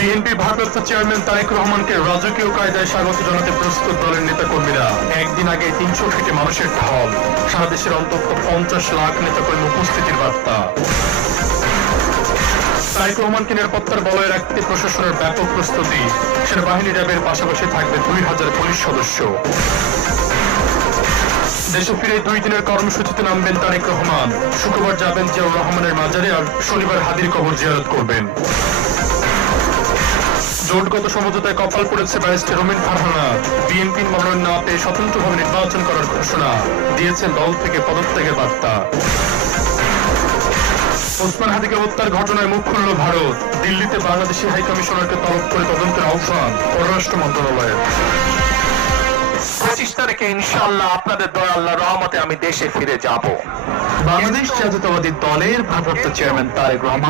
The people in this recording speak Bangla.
বিএনপি ভারপ্রাপ্ত চেয়ারম্যান তারেক রহমানকে রাজকীয় কায়দায় স্বাগত জানাতে প্রস্তুত দলের নেতাকর্মীরা। একদিন আগে 300 ফিটে মানুষের ঢল, সারা দেশের অন্তত 50 লাখ নেতাকর্মী উপস্থিতির বার্তা। তারেক রহমানকে নিরাপত্তার বলয়ে রাখতে প্রশাসনের ব্যাপক প্রস্তুতি। সেনাবাহিনী র্যাবের পাশাপাশি থাকবে 2000 পুলিশ সদস্য। দেশে ফিরে 2 দিনের কর্মসূচিতে নামবেন তারেক রহমান। শুক্রবার যাবেন জিয়াউর রহমানের মাজারে, আর শনিবার হাদির কবর জিয়ারত করবেন। জোটগত সমঝোতায় কপাল পড়েছে ব্যারিস্টার রুমিন ফারহানা। বিএনপির মনোনয়ন না পেয়ে স্বতন্ত্রভাবে নির্বাচন করার ঘোষণা দিয়েছেন দল থেকে পদত্যাগের বার্তা। ওসমান হাদিকে হত্যার ঘটনায় মুখ খুলল ভারত। দিল্লিতে বাংলাদেশি হাইকমিশনারকে তলব করে তদন্তের আহ্বান পররাষ্ট্র মন্ত্রণালয়ের। 25 তারিখে ইনশাআল্লাহ আপনাদের দয়া আল্লাহর রহমতে আমি দেশে ফিরে যাব। বাংলাদেশ জাতীয়তাবাদী দলের ভারপ্রাপ্ত চেয়ারম্যান তারেক রহমান